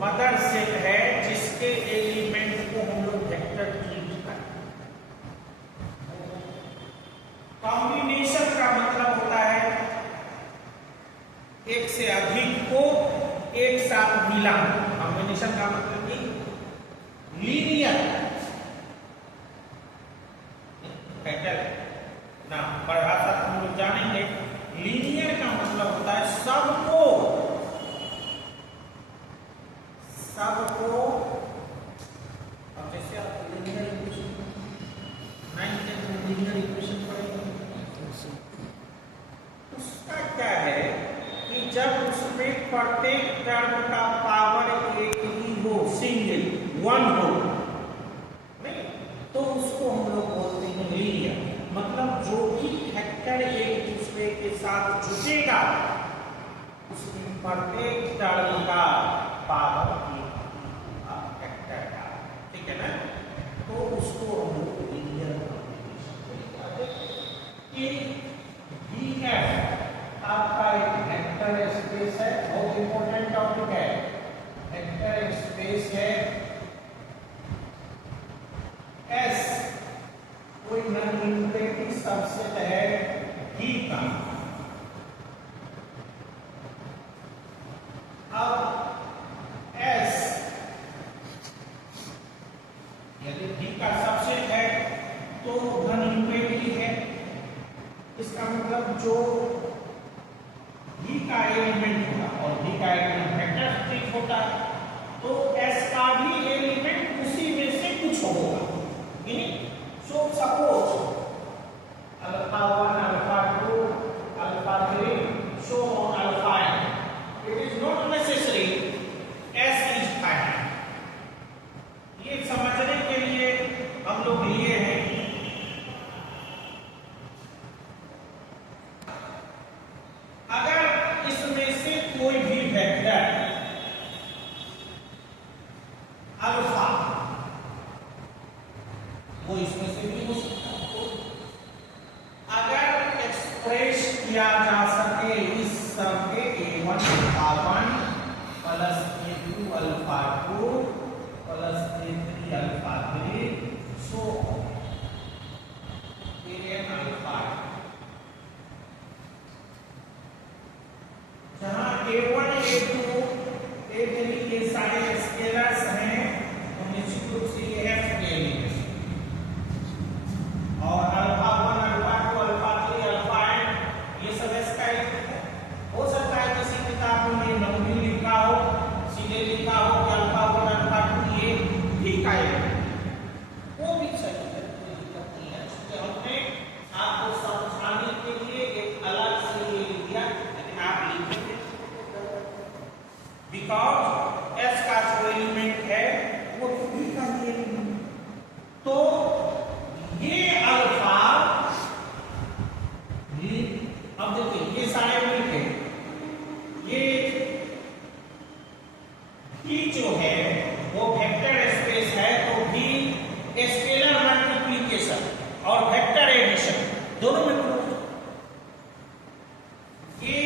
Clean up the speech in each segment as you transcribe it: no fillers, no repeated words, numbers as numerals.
Mother said है जिसके element को हम लोग वेक्टर ट्रीट करें। कॉम्बिनेशन का मतलब होता है एक से अधिक को एक साथ मिला। कॉम्बिनेशन का मतलब कि लीनियर ना परिभाषा हम लोग जानेंगे। लीनियर का मतलब होता है सबको अब जैसे आप लीनियर इक्वेशन 9 में लीनियर इक्वेशन पढ़ेंगे, उसका क्या है कि जब उसमें प्रत्येक टर्म का पावर एक ही हो, सिंगल वन हो, नहीं तो उसको हम लोग बोलते हैं लीनियर। मतलब जो भी फैक्टर एक दूसरे के साथ जुटेगा उसमें प्रत्येक टर्म का पावर फैक्टर का, ठीक है ना, तो उसको हम लोग लीनियर आपका एक वेक्टर स्पेस है। बहुत इंपॉर्टेंट टॉपिक है, वेक्टर स्पेस है। एस कोई नॉन यूनिटरी सबसेट है V का। अब S यदि V का सबसेट है तो नॉन यूनिटरी है। इसका मतलब जो V का एलिमेंट होगा और V का एलिमेंट वेक्टर स्पेस होता है तो S का भी एलिमेंट उसी में से कुछ होगा। So suppose alpha 1, alpha 2, alpha 3, so on alpha n. It is not necessary S is finite. ये समझने के लिए हम लोग लिए हैं अगर इसमें से कोई भी वेक्टर अल्फा, वो इसमें से भी हो सकता है, अगर एक्सप्रेस किया जा सके इस सब के a1 alpha 1 plus a2 alpha 2 plus a3 alpha 3 so an alpha, जहां a1 a2 a3 ये सारे स्केलर्स हैं तो निश्चित रूप से ये है स्केलिंग। और alpha 1 alpha 2 alpha 3 alpha n ये सब स्केल है। हो सकता है किसी किताब में ये नंबर लिखा हो, सीधे लिखा हो कि अल्फा 1 अल्फा 2 ये भी का है, वो भी सही है, कोई दिक्कत नहीं है। इसलिए हमने आपको समझाने के लिए एक अलग से ये लिखा, लेकिन आप लिखेंगे बिकॉज S का जो एलिमेंट है वो भी का एलिमेंट, तो ये अल्फा, अब देखिए ये सारे मिलके ये V जो है वो वेक्टर स्पेस है, तो V स्केलर मल्टीप्लिकेशन और वेक्टर एडिशन दोनों में ये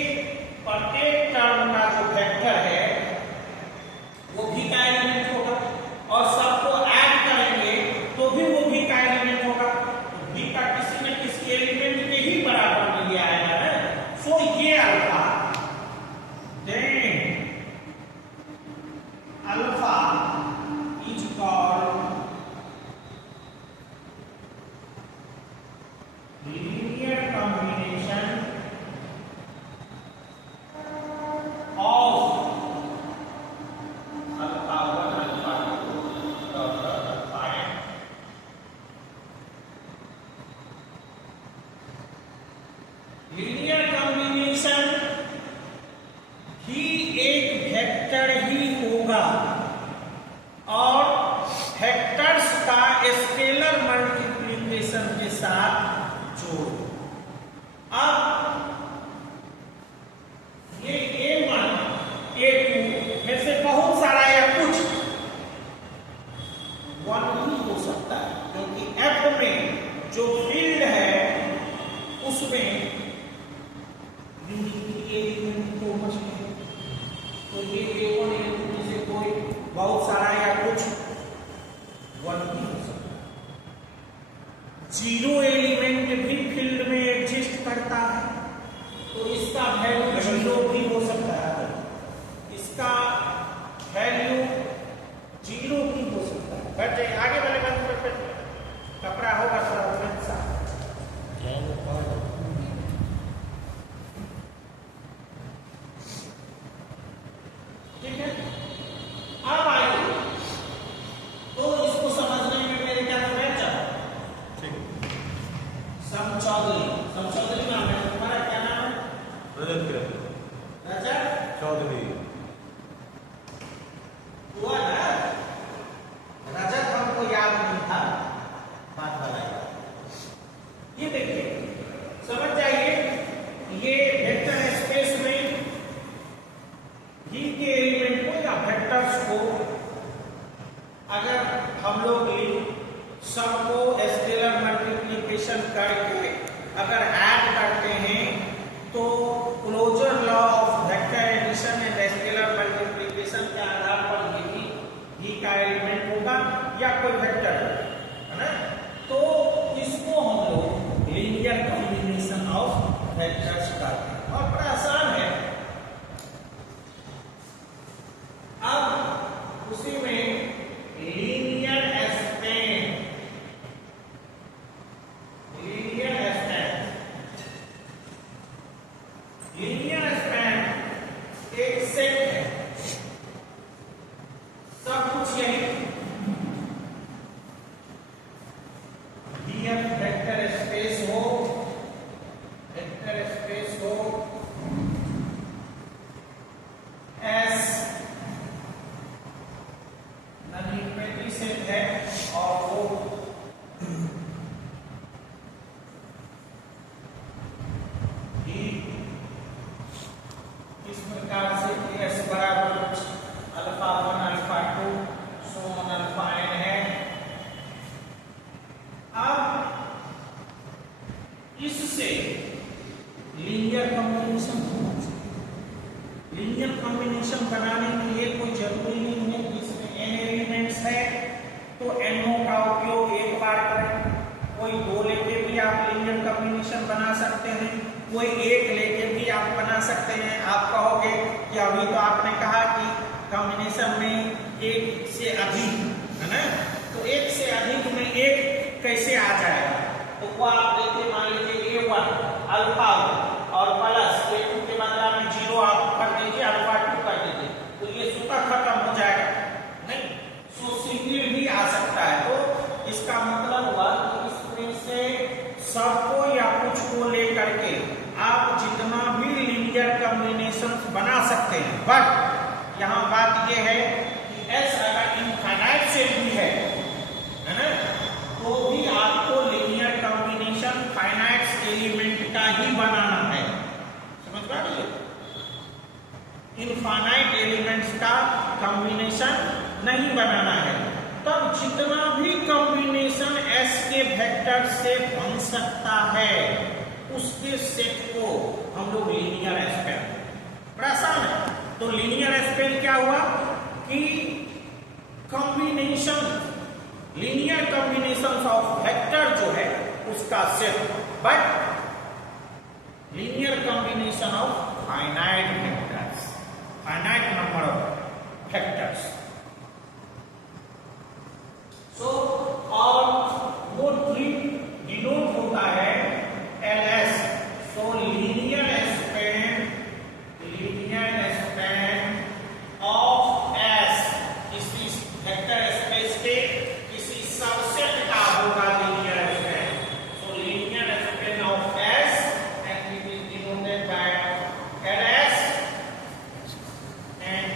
प्रत्येक टर्म का जो वेक्टर है वो V का एलिमेंट होगा और सबको ऐड करेंगे तो भी वो V का एलिमेंट होगा। तो V का किसी न किसी एलिमेंट के ही बराबर में लिया आएगा ना। सो ये alpha, then alpha is called linear combination of alpha 1 alpha 2 और अल्फा n। लीनियर कॉम्बिनेशन ही एक वेक्टर ही होगा जीरो एलिमेंट भी फील्ड में एग्जिस्ट करता है, तो इसका वैल्यू जीरो भी हो सकता है, इसका वैल्यू जीरो भी हो सकता है। बट आगे वाले बात पर कपड़ा होगा थोड़ा उलट सा, ठीक है। अब आइए तो इसको समझने में मेरे क्या नाम है, समचौधरी नाम है तुम्हारा, क्या नाम है? रजत चौधरी। हुआ ना, रजत हमको याद नहीं था, बात बताइए। ये देखिए, समझ जाइए, ये वेक्टर स्पेस में ही के एलिमेंट को या वेक्टर्स को अगर हम लोग सबको स्केलर मल्टीप्लिकेशन करके अगर ऐड करते हैं तो closure law of vector addition and scalar multiplication के आधार पर ही का एलिमेंट होगा या कोई वेक्टर है ना, तो इसको हम लोग लीनियर कॉम्बिनेशन ऑफ वेक्टर्स करते हैं और बड़ा आसान है। अब उसी में लीनियर स्पैन एक सेट है, सब कुछ यही वेक्टर स्पेस हो एस नॉन-यूनिटरी सेट है और वो इस प्रकार से S बराबर alpha 1 alpha 2 so on alpha n है। अब इससे लीनियर कॉम्बिनेशन होना चाहिए। लीनियर कॉम्बिनेशन बनाने के लिए कोई जरूरी नहीं है कि इसमें n एलिमेंट्स है तो no का उपयोग एक बार करें, कोई दो लेके भी आप लीनियर कॉम्बिनेशन बना सकते हैं, कोई एक लेके भी आप बना सकते हैं। आप कहोगे कि अभी तो आपने कहा कि कॉम्बिनेशन में एक से अधिक है ना, तो एक से अधिक में एक कैसे आ जाएगा, तो वो आप देखिए, मान लीजिए A1 अल्फा और प्लस A2 के बदला में 0 आप कर दीजिए, अल्फा 2 कर दीजिए, तो ये सूत्र खत्म हो जाएगा नहीं, सो सिंपल भी आ सकता है। तो इसका मतलब हुआ कि इसमें से सबको या कुछ को लेकर के आप जितना भी लीनियर कॉम्बिनेशन बना सकते हैं, बट यहाँ बात यह है कि S अगर इनफाइनाइट सेट भी है ना, तो भी आपको लीनियर कॉम्बिनेशन फाइनाइट एलिमेंट का ही बनाना है, समझ पा रही है? इनफाइनाइट एलिमेंट्स का कॉम्बिनेशन नहीं बनाना है, तब जितना भी कॉम्बिनेशन S के वेक्टर से बन सकता है उसके सेट को हम लोग लीनियर स्पैन, बड़ा आसान है। तो लीनियर स्पैन क्या हुआ कि combination, linear combination of vector जो है उसका set, but linear combination of finite vectors, finite number of vectors. So और वो ट्री डिनोट होता है LS, so linear span of S किसी वेक्टर स्पेस के किसी सबसेट का होगा linear span, so linear span of S and it is denoted by LS and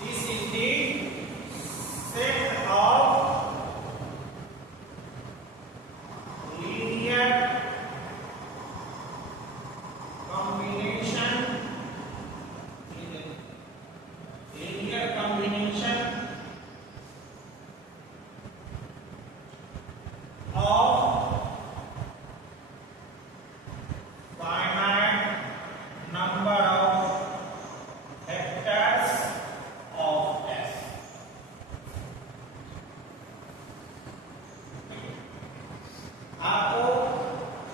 this is the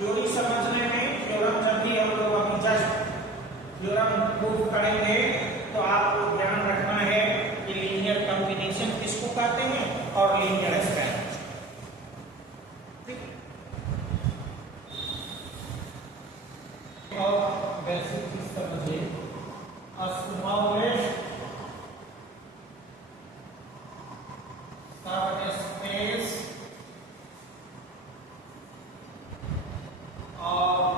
theory समझने में थ्योरम जब भी हम लोग अभी जस्ट थ्योरम प्रूव करेंगे तो आपको ध्यान रखना है कि लीनियर कॉम्बिनेशन किसको कहते हैं और लीनियर एक्सपेंशन। और बेसिक चीज समझिए, स्मॉलेस्ट सबस्पेस और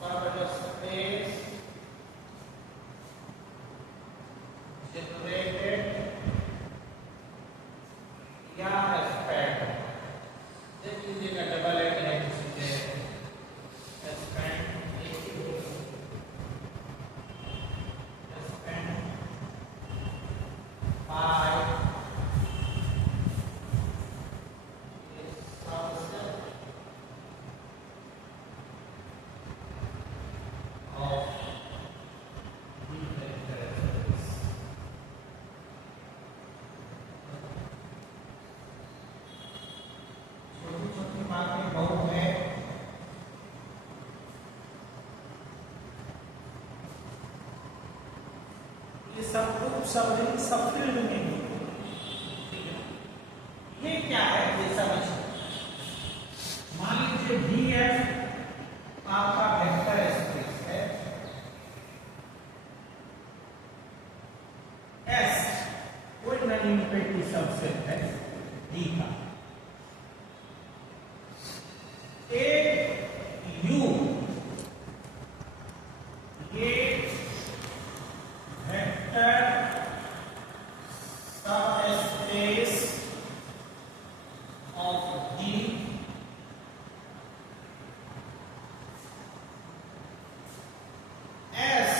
सबस्पेस जनरेटेड या एक्सपेंड, देख लीजिएगा डबल एड है किसी से सब फील्ड में भी। ये क्या है ये समझिए, मान लीजिए VF आपका वेक्टर स्पेस है, S कोई नॉन यूनिटरी सबसेट है D का, U ये vector subspace of D S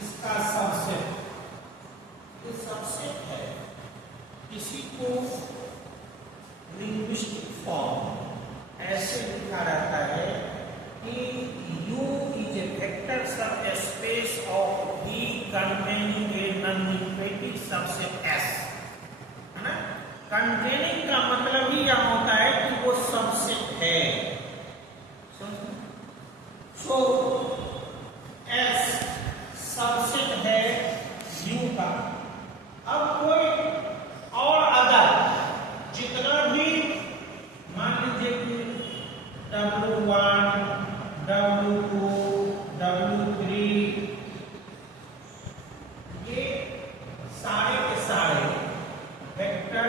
इसका सबसेट, ये सबसेट है, इसी को लिंग्विस्टिक फॉर्म ऐसे लिखा रहता है कि U is a vector subspace of D containing a non-nucleated subset S, है ना। कंटेनिंग का मतलब ही यह होता है कि वो सबसेट है। सो S सबसेट है U का। अब कोई और अदर जितना भी मान लीजिए कि W1 W2 W3 ये सारे के सारे वेक्टर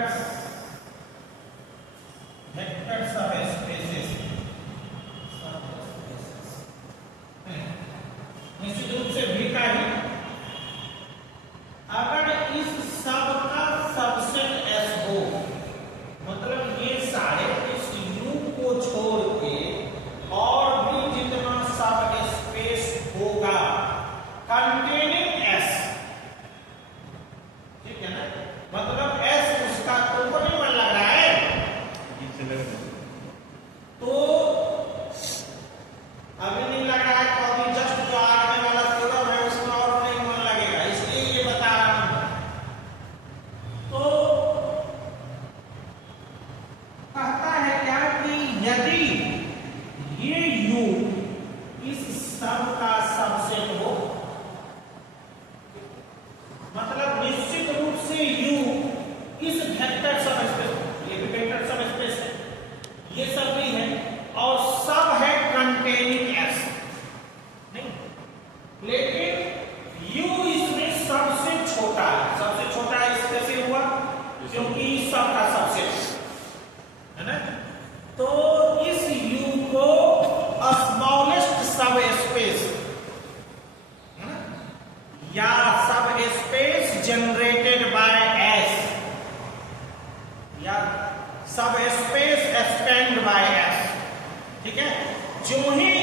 सबस्पेसेस निश्चित रूप से भी का ही, अगर इस सब का सबसेट S हो, मतलब ये सारे इस U को छोड़ के और भी जितना सब स्पेस होगा कंटेनिंग S, ठीक है ना, मतलब S उसका तो नहीं मन लग रहा है, तो अभी नहीं लग रहा है, तो अभी जस्ट जो आने वाला थ्योरम है उसमें और नहीं मन लगेगा, इसलिए ये बता रहा हूं। तो कहता है क्या कि यदि ये U इस सब का सबसेट हो, मतलब निश्चित रूप से U इस वेक्टर सबस्पेस, ये भी वेक्टर सबस्पेस है, ये सब भी है और सब है कंटेनिंग S, नहीं, लेकिन U इसमें सबसे छोटा है, सबसे छोटा इस कैसे हुआ, क्योंकि सब का सबसेट है ना। तो इस U को स्मॉलेस्ट सब स्पेस या सब स्पेस जनरेटेड बाय S या सब स्पेस एक्सपेंड बाय S, ठीक है। जो ही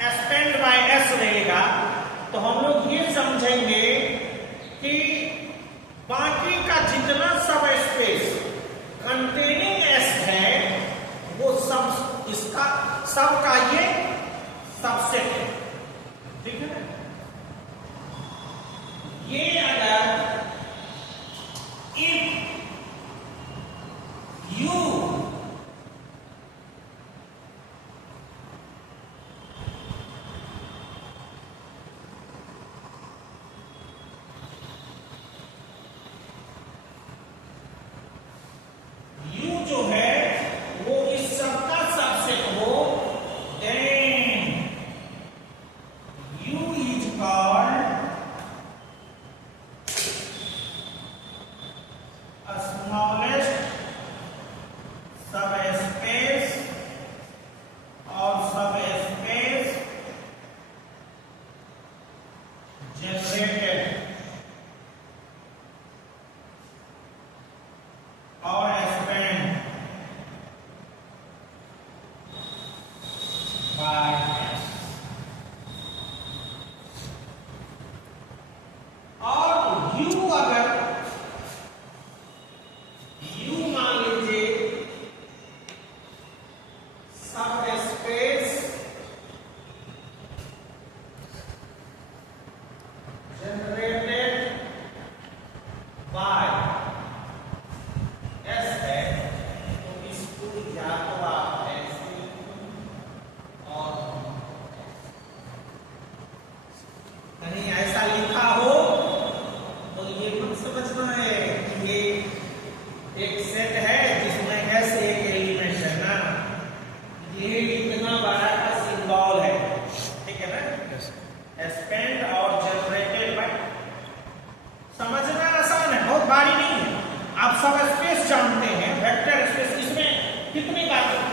एक्सपेंड बाय S रहेगा तो हम लोग ये समझेंगे कि बाकी का जितना सब स्पेस कंटेनिंग S है वो सब इसका सब का ये सबसेट है, ठीक है। ये अगर if U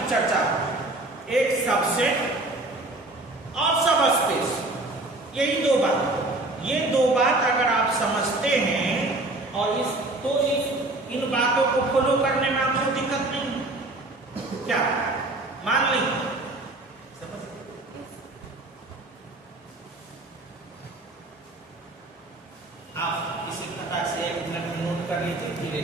चर्चा, एक सबसेट और सब स्पेस, यही दो बात। ये दो बात अगर आप समझते हैं और इन बातों को फॉलो करने में आपको दिक्कत नहीं, क्या मान ली समझ? आप इसे फटाक से 1 मिनट नोट कर लीजिए धीरे।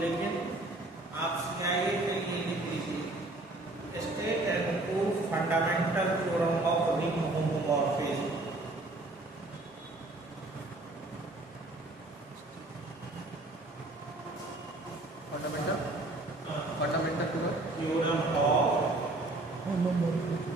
लेकिन आप सीआईए के लिए लिख लीजिए state and proof fundamental theorem of ring homomorphism. Fundamental theorem of ring homomorphism.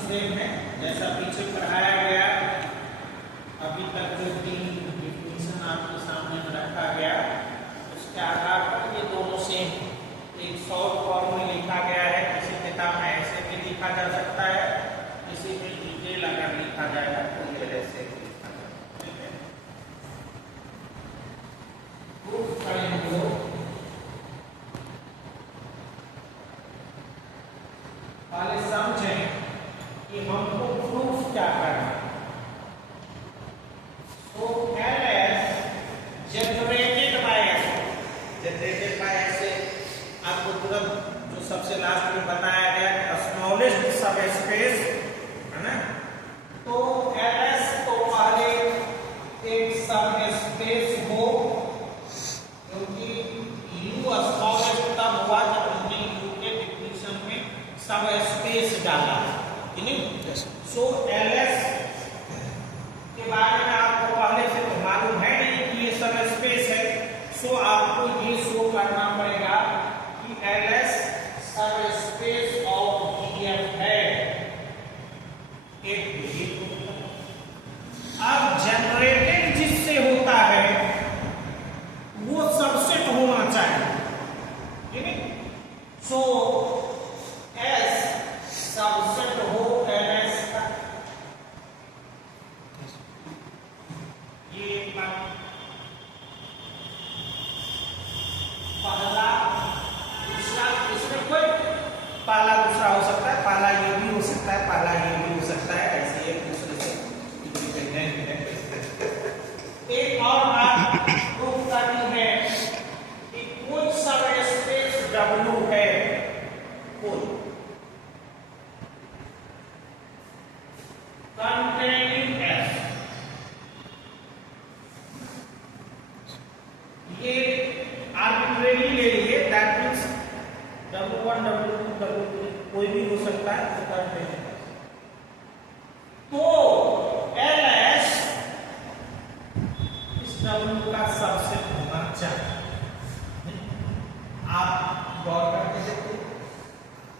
Same है जैसा पीछे पढ़ाया गया। अभी तक जो 3 डिफिनेशन आपके सामने में रखा गया उसके आधार पर ये दोनों सेम एक शॉर्ट फॉर्म में लिखा गया है। किसी किताब में ऐसे भी लिखा जा सकता है, किसी में डिटेल अगर लिखा जाएगा तो ये ऐसे लिखा जाएगा। ठीक है, प्रूफ करेंगे पहले समझें कि हमको प्रूफ क्या करना है। तो एलएस जनरेटेड बाय ऐसे आपको तुरंत जो सबसे लास्ट में बताया गया स्मॉलेस्ट सब स्पेस है ना, तो एलएस तो पहले एक सब स्पेस हो, क्योंकि यू स्मॉलेस्ट तब हुआ जब हमने यू के डिफिनेशन में सब स्पेस डाला। सो एलएस के बारे में आपको पहले से मालूम है नहीं कि ये सब स्पेस है, सो आपको ये शो करना पड़ेगा कि LS सब स्पेस ऑफ DF है। एक अब जनरेटेड जिससे होता है वो सबसेट होना चाहिए, ठीक है? सो S सबसेट हो LS का, ये पहला दूसरा, इसमें कोई पहला दूसरा हो सकता है, पहला ये भी हो सकता है, पहला ये भी हो सकता है, ऐसे एक दूसरे से इंडिपेंडेंट है। एक और बात प्रूफ करनी है कि कोई सब स्पेस W है, कोई कंटेनिंग S, ये आर्बिट्रेरी ले लिए, that means W1 W2 W3 कोई भी हो सकता है, तो कंटेनिंग तो LS इस W का सबसेट होना चाहिए। आप गौर करके देखिए,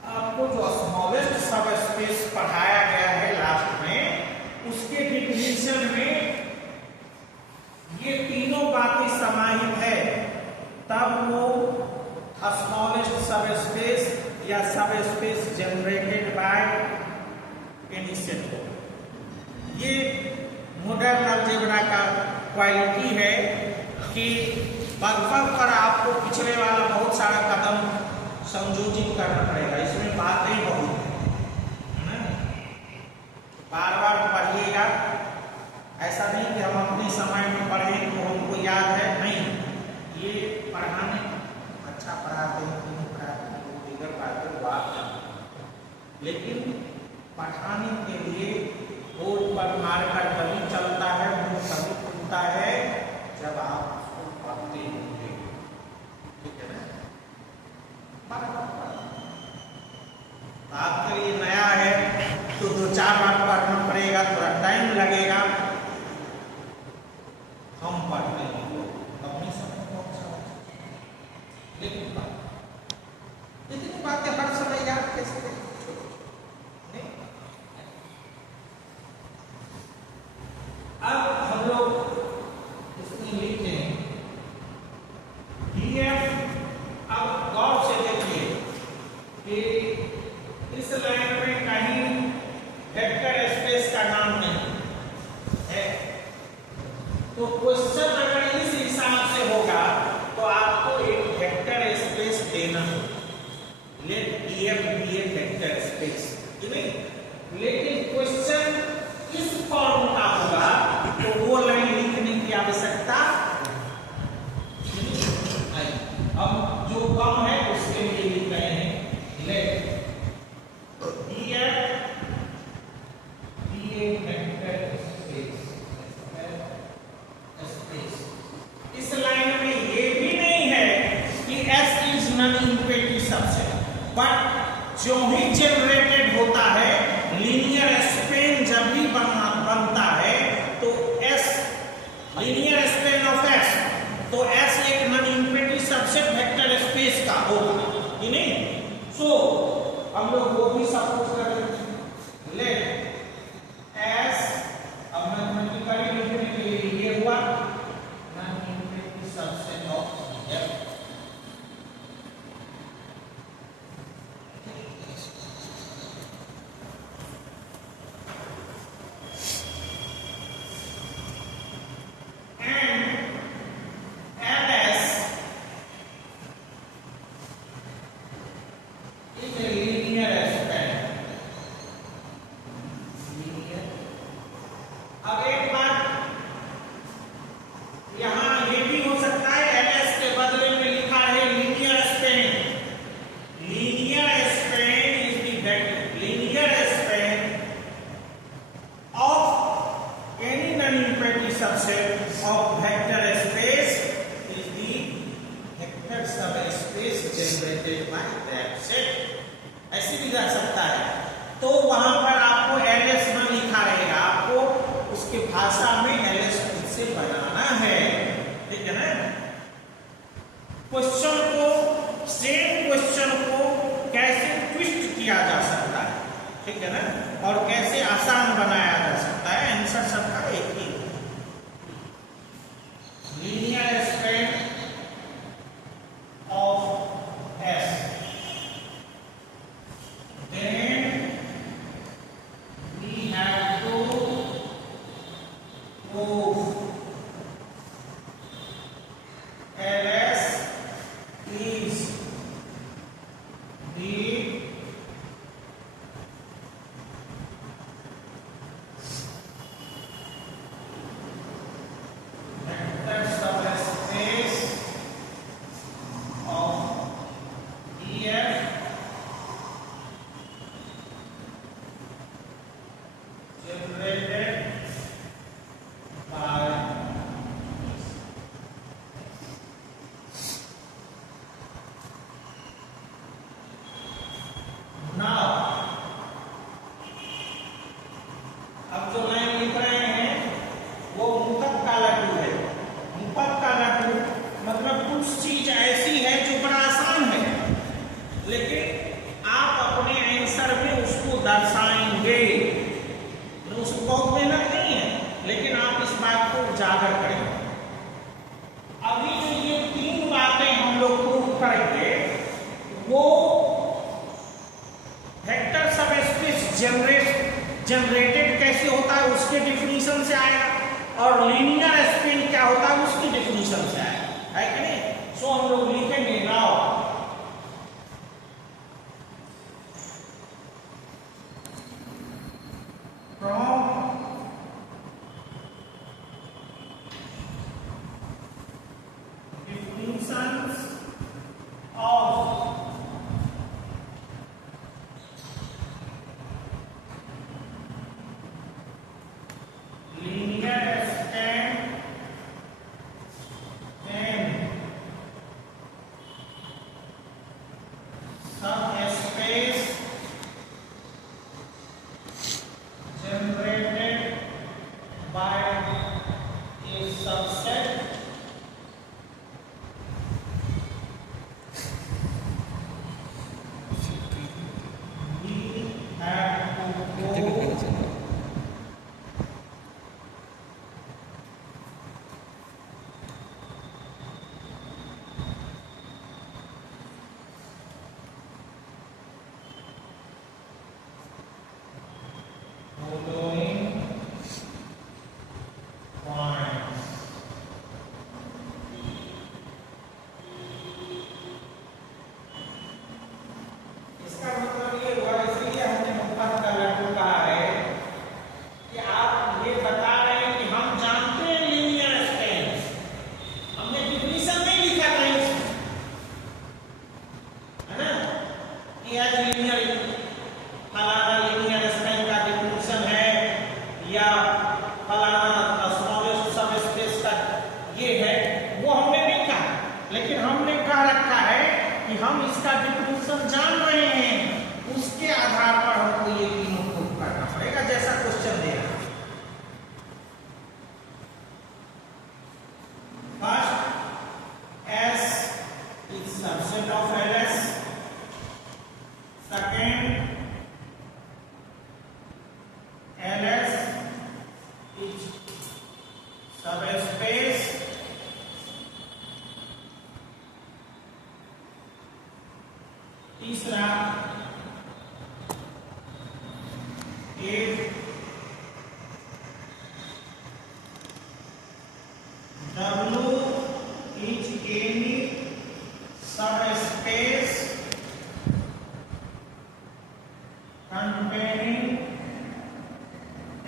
आपको जो स्मॉलेस्ट सब स्पेस पढ़ाया गया है लास्ट में, उसके डिफिनेशन में ये तीनों बातें समाहित है, तब वो स्मॉलेस्ट सब स्पेस या सब space generated by any set हो। ये मॉडर्न अलजेब्रा का क्वालिटी है कि पग पर आपको पिछले वाला बहुत सारा कदम संयोजित करना पड़ेगा, इसमें बातें बहुत है ना, बार बार पढ़िएगा। ऐसा नहीं कि हम अपने समय में पढ़ें तो हमको याद है, नहीं, ये पढ़ाने अच्छा पढ़ाते हैं कि नहीं पढ़ाते हैं वो बिगड़ पाते हैं, बात करते, लेकिन पढ़ाने के लिए बोर्ड पर मार्कर तभी चलता है, वो तभी खुलता है जब आप उसको पढ़ते होंगे, ठीक है ना? आपके लिए नया है तो 2-4 बार पढ़ना पड़ेगा, थोड़ा टाइम लगेगा। हम पढ़ते हैं अपनी समय बहुत सारा, लेकिन इतनी बातें हर समय याद कैसे करें? अब हम लोग इसमें लिखते हैं DF। अब गौर से देखिए कि इस लाइन में कहीं वेक्टर स्पेस का नाम नहीं है, तो क्वेश्चन अगर इस हिसाब से होगा तो आपको एक वेक्टर स्पेस देना होगा, लेट DF बी ए वेक्टर स्पेस, नहीं? लेकिन क्वेश्चन इस फॉर्म का होगा तो वो लाइन लिखने की आवश्यकता नहीं। अब जो कम है उसके लिए लिख रहे हैं लेट DF बी ए वेक्टर स्पेस। इस लाइन में ये भी नहीं है कि S is non infinity subset, but जो ही जनरेटेड होता है लीनियर स्पेन जब भी बनता है तो S linear span of S, तो S एक non infinity subset vector space का होगा, कि नहीं? सो हम लोग वो भी सपोज करें लेट S, अब मैथमेटिकली लिखने के लिए ये हुआ non infinity subset of F। अब एक बात यहां ये भी हो सकता है, LS के बदले में लिखा है linear span. Linear span is the linear span of any non infinity subset of vector space is the vector subspace generated by that set. ऐसे भी जा सकता है, तो वहां पर आपको LS में लिखा रहेगा, आपको उसके भाषा में LS खुद से बनाना क्वेश्चन को, सेम क्वेश्चन को कैसे ट्विस्ट किया जा सकता है, ठीक है ना, और कैसे आसान बनाया जा सकता है। आंसर सबका एक ही, linear span of S, then we have to prove LS is the vector subspace of EF generated by now। अब जो लाइन लिख रहे हैं वो मुकत का लड्डू है। मुकत का लड्डू मतलब कुछ चीज ऐसी है जो बड़ा आसान है, लेकिन आप अपने आंसर में उसको दर्शाएंगे, तो उसको बहुत मेहनत नहीं है, लेकिन आप इस बात को उजागर करेंगे। अभी जो ये तीन बातें हम लोग प्रूव करेंगे वो वेक्टर सबस्पेस जनरेटेड कैसे होता है उसके डिफिनीशन से आएगा, और लीनियर स्पिन क्या होता है उसकी डिफिनीशन से आएगा, है कि नहीं। सो हम लोग लिखेंगे now from definitions of linear span and subspace generated by a subset we have to prove following points। इसका मतलब ये हुआ, इसलिए हमने मुकत का लड्डू कहा है कि आप ये बता रहे हैं कि हम जानते हैं लीनियर स्पेन, हमने डिफिनीशन नहीं लिखा कहीं, है ना, कि आज लीनियर फलाना लीनियर स्पेन का डिफिनीशन है या फलाना स्मॉलेस्ट सबस्पेस का ये है, वो हमने नहीं कहा, लेकिन हमने कह रखा है कि हम इसका डिफिनीशन जान रहे हैं, उसके आधार पर हमको ये तीनों प्रूव करना पड़ेगा जैसा क्वेश्चन दे रहा है। First S is subset of LS, second LS is subspace तीसरा if W is any subspace containing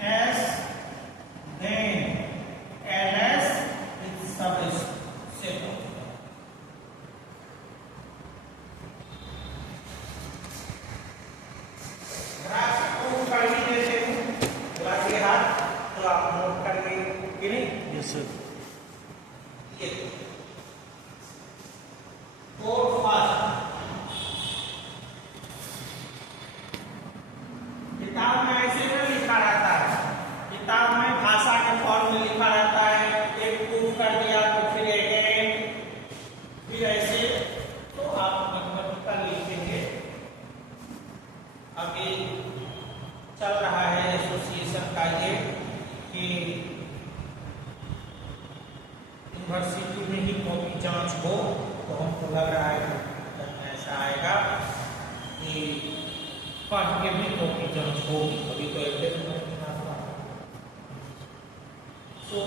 S, then LS is subset of। Graph को करने जैसे अभी चल रहा है एसोसिएशन का ये कि यूनिवर्सिटी में ही कॉपी जांच हो, तो हमको लग रहा है कि ऐसा आएगा कि पढ़ के भी कॉपी जांच होगी। अभी तो एक तो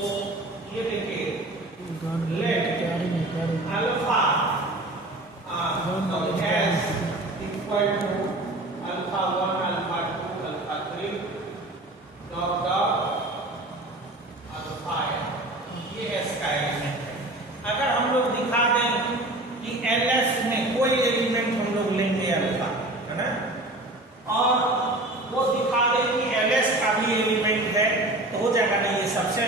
ये देखिए alpha S equal to alpha 1 alpha 2 alpha 3 dot alpha ये एस का एलिमेंट है। अगर हम लोग दिखा दें कि एलएस में कोई एलिमेंट हम लोग लेंगे अल्फा, है ना, और वो दिखा दें कि एलएस का भी एलिमेंट है, तो हो जाएगा ना। ये सबसे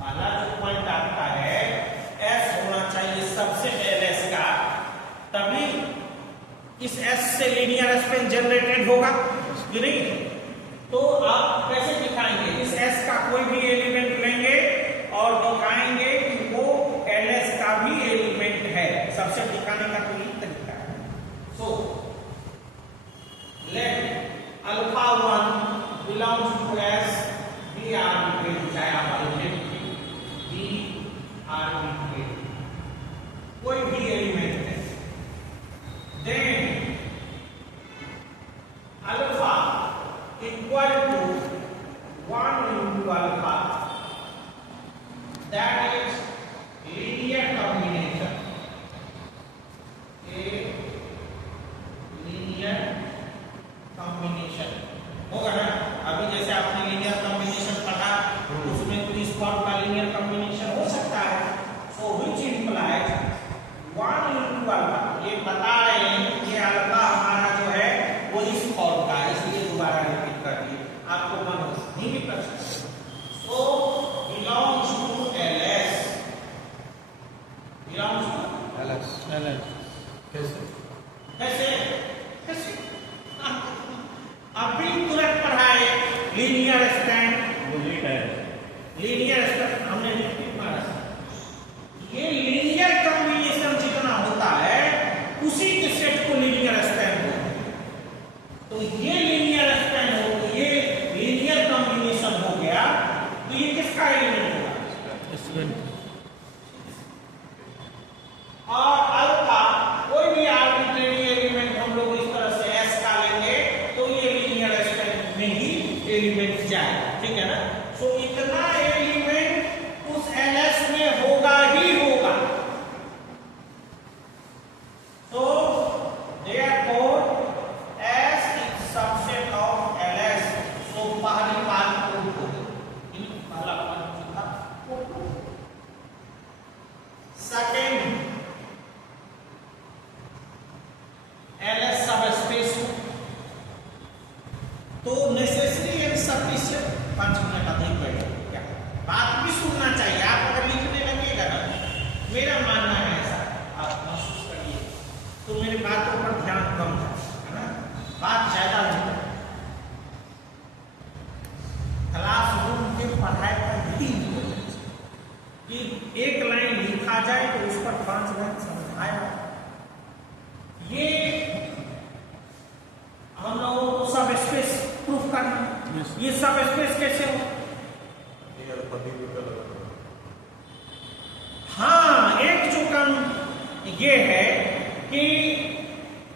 पहला जो पॉइंट आता है एस होना चाहिए सबसे एलएस का, तभी इस एस से लीनियर स्पेन जनरेटेड होगा, नहीं? तो आप कैसे दिखाएंगे? इस एस का कोई भी एलिमेंट लेंगे और दिखाएंगे कि वो एलएस का भी एलिमेंट है। सबसे दिखाने का कोई तरीका है। So let alpha 1 belongs to S B R चाहे आप कोई भी एलिमेंट है, then alpha equal to 1 into alpha, that is linear combination, a linear combination होगा ना। अभी जैसे आपने लीनियर कॉम्बिनेशन पढ़ा, उसमें तो इस फॉर्म का लीनियर कॉम्बिनेशन हो सकता है। So which implies 1 into alpha, ये बता रहे हैं कि अल्फा हमारा जो है वो इस फॉर्म का है, इसलिए दोबारा रिपीट कर दिए, आपको मन नहीं भी कर सकते। So belongs to LS, belongs to LS कैसे कैसे कैसे अभी तुरंत पढ़ाए लीनियर स्टैंड, लीनियर स्टैंड हमने रिपीट मारा। ये लीनियर कॉम्बिनेशन जितना होता है उसी के सेट को लीनियर स्पैन बोलते हैं। तो ये लीनियर स्पैन हो, ये लीनियर कॉम्बिनेशन हो गया, तो ये किसका एलिमेंट होगा? और अल्फा कोई भी आर्बिट्रेरी एलिमेंट हम लोग इस तरह से एस का लेंगे तो ये लीनियर स्पैन में ही एलिमेंट जाएगा, ठीक है ना। सो इतना एलिमेंट उस एलएस में होगा ही होगा। तो therefore S is subset of LS, so पहली बात प्रूव हो गई, पहला पॉइंट था प्रूव। सेकंड, LS सब स्पेस हो तो नेसेसरी एंड सफिशिएंट। 5 मिनट अधिक बैठे क्या बात भी सुनना चाहिए। आप अगर लिखने लगेगा ना, मेरा मानना है ऐसा, आप महसूस करिए तो मेरी बातों पर ध्यान कम है ना, बात ज्यादा नहीं। क्लासरूम के पढ़ाई पर भी कि एक लाइन लिखा जाए तो उस पर 5 लाइन समझाया। ये हम लोगों को सब स्पेस प्रूफ करना। ये सब स्पेस कैसे हो? हाँ, एक जो काम ये है कि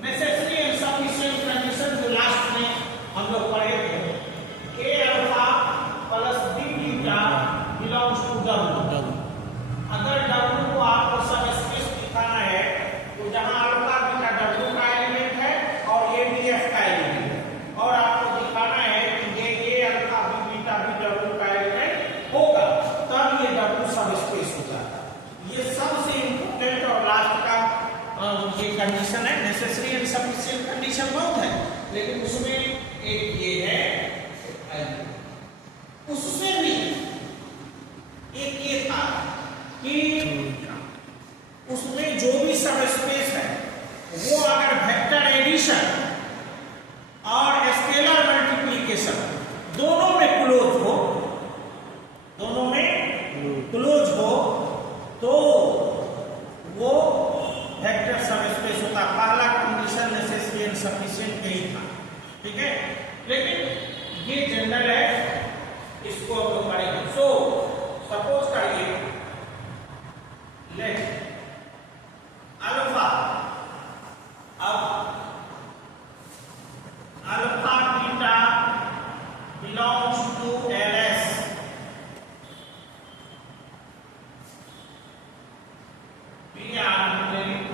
नेसेसरी एंड सफिशिएंट कंडीशन जो लास्ट में हम लोग पढ़े थे, A alpha plus B beta belongs to W. अगर डब्ल्यू को आपको सब स्पेस दिखाना है तो जहां अल्फा बीटा डब्ल्यू का एलिमेंट है और ए बी एफ का एलिमेंट है, और आपको दिखाना है कि ये A alpha B beta B W का एलिमेंट होगा, तब ये डब्ल्यू सब स्पेस हो जाता है। ये सबसे इंपॉर्टेंट और लास्ट का ये कंडीशन है। नेसेसरी एंड सफिशिएंट कंडीशन बहुत है, लेकिन उसमें एक ये है, उसमें भी एक ये था कि उसमें जो भी सब स्पेस है वो अगर वेक्टर एडिशन और स्केलर मल्टीप्लिकेशन दोनों में क्लोज हो, दोनों में क्लोज हो, तो वो वेक्टर सब स्पेस होता। पहला कंडीशन नेसेसरी एंड सफिशिएंट यही था। Alpha beta belongs to LS.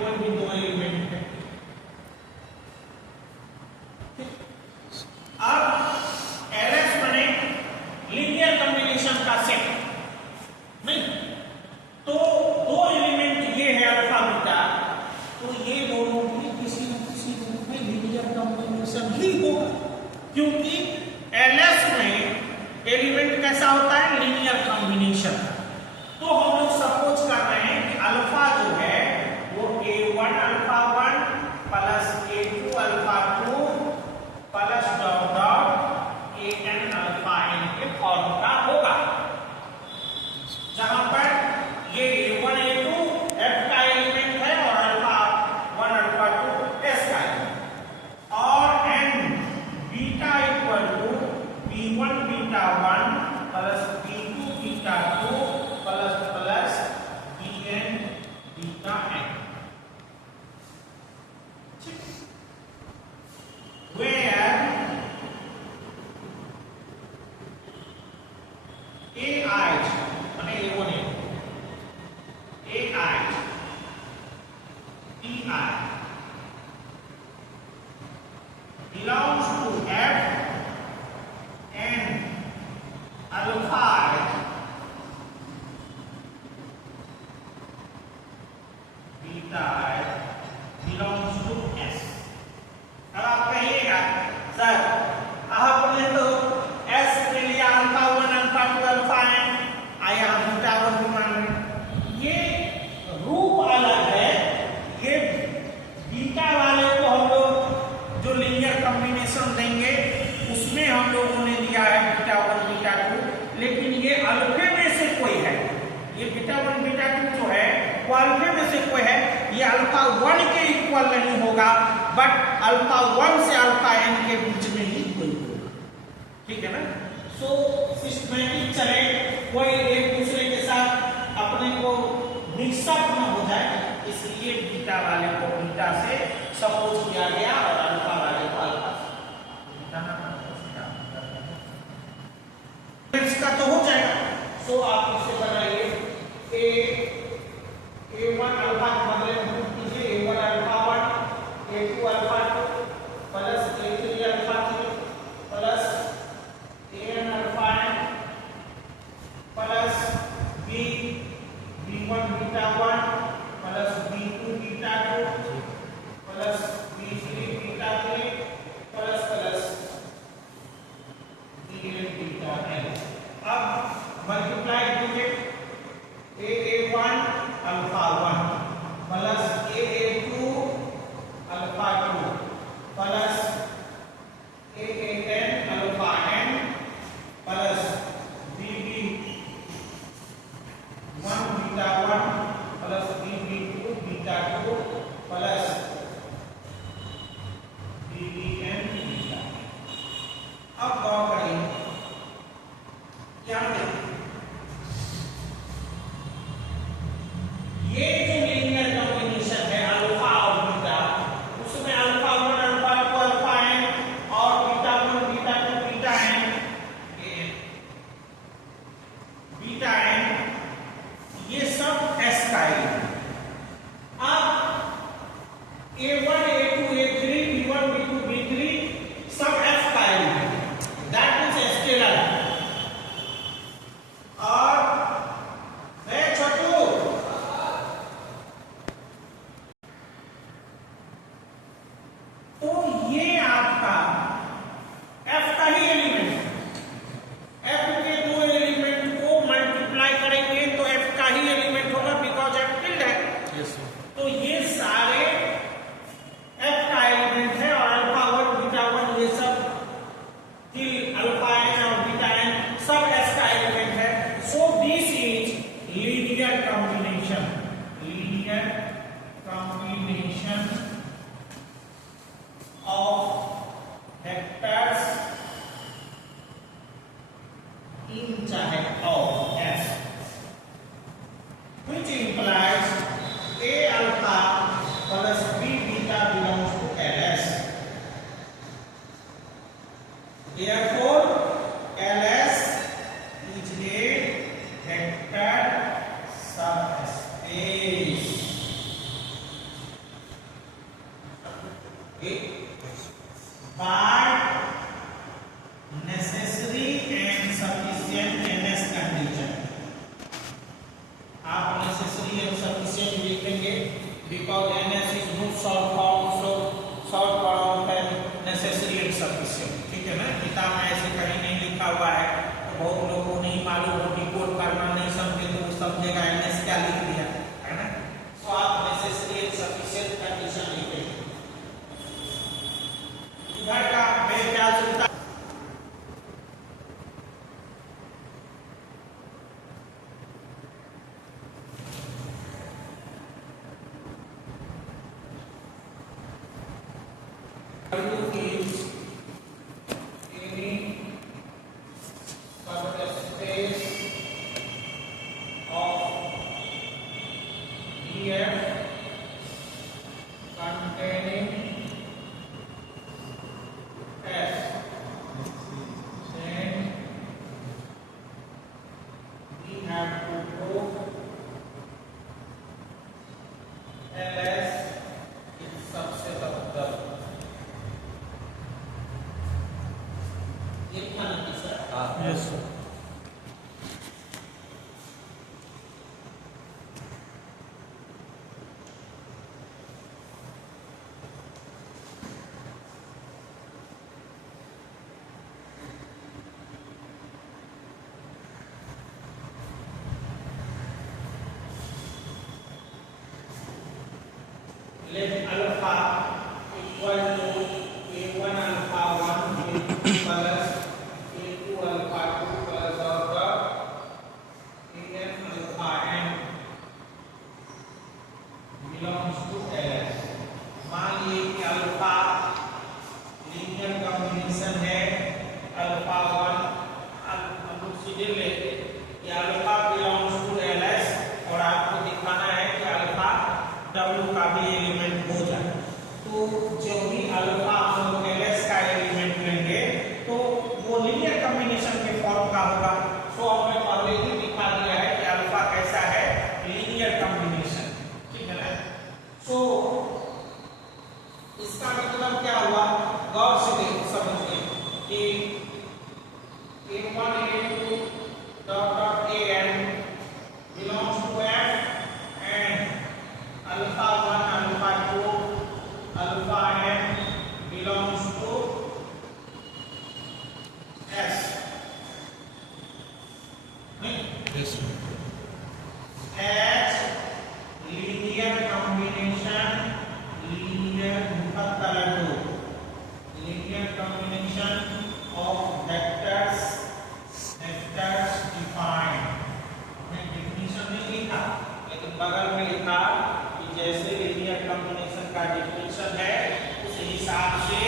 कोई भी दो एलिमेंट है। अब LS बने लीनियर कॉम्बिनेशन का सेट, नहीं तो दो एलिमेंट ये है अल्फा बीटा, तो ये दोनों भी किसी न किसी रूप में लीनियर कॉम्बिनेशन ही होगा, क्योंकि LS में एलिमेंट कैसा होता है, लीनियर कॉम्बिनेशन। तो हम लोग सपोज कर रहे हैं कि अल्फा जो है वो A1 alpha 1 plus A2 alpha 2 plus dot dot AN alpha n के फॉर्म का होगा, जहां पर ये A1 A2 F का एलिमेंट है और अल्फा 1 अल्फा 2 S का है, और n beta equal to B1 beta 1 plus B2 beta 2 plus plus Bn beta n, where AI माने A1 AI EI belongs to F and alpha beta belongs to S। अब आप कहिएगा sir आपने तो S ले लिया, अल्फा 1 अल्फा 2 अल्फा n आया beta 1 भी मान रहे, ये रूप अलग है। ये बीटा वाले को हम लोग जो लीनियर कॉम्बिनेशन देंगे उसमें हम लोगों ने दिया है बीटा 1 बीटा 2, लेकिन ये अल्फे में से कोई है, ये बीटा 1 बीटा 2 जो है वो अल्फे में से कोई है, ये अल्फा 1 के इक्वल नहीं होगा, बट अल्फा 1 से अल्फा n के बीच में ही कोई होगा, ठीक है ना। सो सिस्टमैटिक चले, कोई एक दूसरे के साथ अपने को मिक्सअप ना हो जाए, इसलिए बीटा वाले को बीटा से सपोज किया गया और अल्फा वाले को अल्फा से। इसका तो हो जाएगा, सो आप इसे बनाइए A1 अल्फा के बदले में पुट कीजिए A1 alpha 1 A2 alpha 2 plus A3 alpha 3 plus AN alpha n plus B1 beta 1 plus B2 beta 2 plus B3 beta 3 plus plus BN beta n। अब मल्टीप्लाई कीजिए A1 alpha 1 plus A2 alpha 2 plus AN alpha n plus BB1 beta 1 plus BB2 beta 2 plus BBN beta. अब गौर करिए क्या देखें, ये जो linear combination है alpha और बीटा, उसमें अल्फा 1 अल्फा 2 अल्फा n और beta 1 beta 2 beta n beta n, ये सब S का है। अब A1 A2 A3 B1 B2 B3 सब F का है, दैट मींस स्केलर। और छोटू तो ये आपका F का ही एलिमेंट, F के दो एलिमेंट को मल्टीप्लाई करेंगे तो F का ही एलिमेंट होगा, बिकॉज F टिल्ड है। yes, तो ये सारे F का एलिमेंट है, और अल्फा 1 बीटा 1 ये सब टिल अल्फा n और बीटा n सब S का एलिमेंट है। So this is linear combination, linear combination of Therefore, LS is a vector subspace. Okay. But necessary and sufficient NS condition. आप necessary and sufficient लिखेंगे because NS is not short form, so short form है necessary and sufficient. ठीक है ना? किताब में ऐसे कहीं नहीं लिखा हुआ है तो बहुत लोगों को नहीं मालूम हो, डिकोड करना नहीं समझे तो वो समझेगा NS क्या लिख दिया है ना? तो आप necessary and sufficient condition लिखेंगे. इधर का मैं क्या सुनता Yes, sir. Let alpha equal to A1 alpha 1 plus A2 alpha 2 plus alpha AN alpha n belongs to LS. मान लीजिए कि अल्फा लीनियर कॉम्बिनेशन है अल्फा 1 हम सीधे लेते कि अल्फा बिलोंग्स टू LS और आपको दिखाना है कि अल्फा W का भी एलिमेंट हो जाए. तो जो भी अल्फा हम लोग LS का एलिमेंट लेंगे तो वो लीनियर कॉम्बिनेशन के फॉर्म का होगा. सो हमने पहले ही दिखा दिया है कि अल्फा कैसा है, लीनियर कॉम्बिनेशन. ठीक है ना? सो इसका मतलब क्या हुआ, गौर से समझिए कि A1 A2 dot AN belongs to F and alpha 1 alpha 2 alpha n belongs to S. Yes, sir. H linear combination linear combination of vectors defined. हमने definition नहीं लिखा लेकिन बगल में लिखा कि जैसे लीनियर कॉम्बिनेशन का डेफिनेशन है उस हिसाब से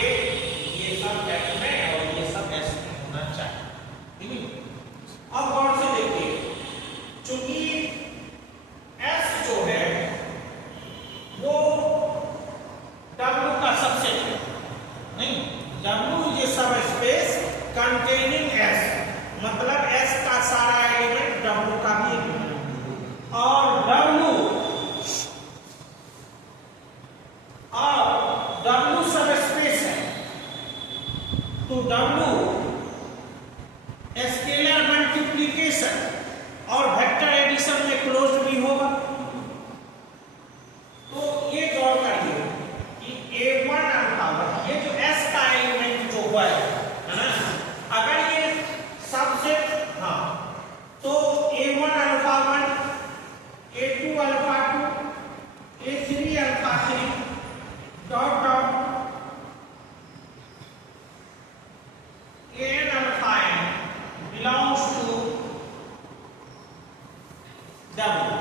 ये सब F में और ये सब S में होना चाहिए. ठीक है? अब गौर से देखिए, चूंकि S जो है वो W का सबसेट है. नहीं, W is a subspace containing S, मतलब S का सारा एलिमेंट W का भी एलिमेंट और W सबस्पेस है तो W स्केलर मल्टीप्लिकेशन और वेक्टर एडिशन में क्लोज्ड भी होगा. तो ये गौर करिए कि A1 अल्फा 1 ये जो S का एलिमेंट जो हुआ है ना, अगर ये सबसेट हाँ तो A1 alpha 1 A2 alpha 2 A3 alpha 3 dot dot AN alpha n belongs to W.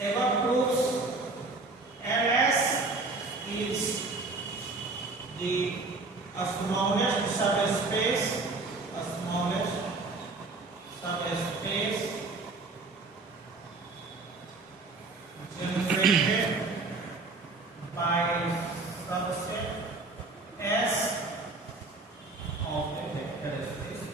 above proves LS is the smallest subspace generated by subset S of the vector space.